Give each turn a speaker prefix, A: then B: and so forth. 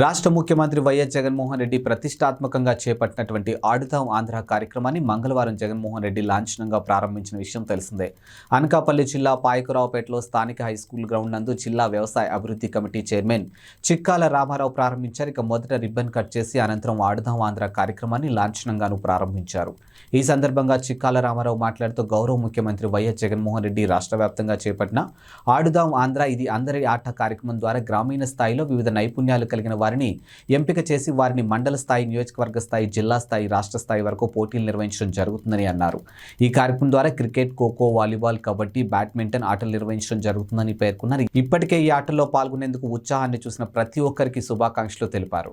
A: రాష్ట్ర ముఖ్యమంత్రి వైఎస్ జగన్మోహన్ రెడ్డి ప్రతిష్టాత్మకంగా చేపట్టినటువంటి ఆడుదాం ఆంధ్ర కార్యక్రమాన్ని మంగళవారం జగన్మోహన్ రెడ్డి లాంఛనంగా ప్రారంభించిన విషయం తెలిసిందే. అనకాపల్లి జిల్లా పాయకురావుపేటలో స్థానిక హైస్కూల్ గ్రౌండ్ నందు జిల్లా వ్యవసాయ అభివృద్ధి కమిటీ చైర్మన్ చిక్కాల రామారావు ప్రారంభించారు. ఇక మొదట రిబ్బన్ కట్ చేసి అనంతరం ఆడుదాం ఆంధ్ర కార్యక్రమాన్ని లాంఛనంగాను ప్రారంభించారు. ఈ సందర్భంగా చిక్కాల రామారావు మాట్లాడుతూ గౌరవ ముఖ్యమంత్రి వైఎస్ జగన్మోహన్ రెడ్డి రాష్ట్ర వ్యాప్తంగా చేపట్టిన ఆడుదాం ఆంధ్ర ఇది అందరి ఆట కార్యక్రమం ద్వారా గ్రామీణ స్థాయిలో వివిధ నైపుణ్యాలు కలిగిన వారిని ఎంపిక చేసి వారిని మండల స్థాయి నియోజకవర్గ స్థాయి జిల్లా స్థాయి రాష్ట్ర స్థాయి వరకు పోటీలు నిర్వహించడం జరుగుతుందని అన్నారు. ఈ కార్యక్రమం ద్వారా cricket kho kho volleyball kabaddi badminton ఆటలు నిర్వహించడం జరుగుతుందని పేర్కొన్నారు. ఇప్పటికే ఈ ఆటల్లో పాల్గొనేందుకు ఉత్సాహాన్ని చూసిన ప్రతి ఒక్కరికి శుభాకాంక్షలు తెలిపారు.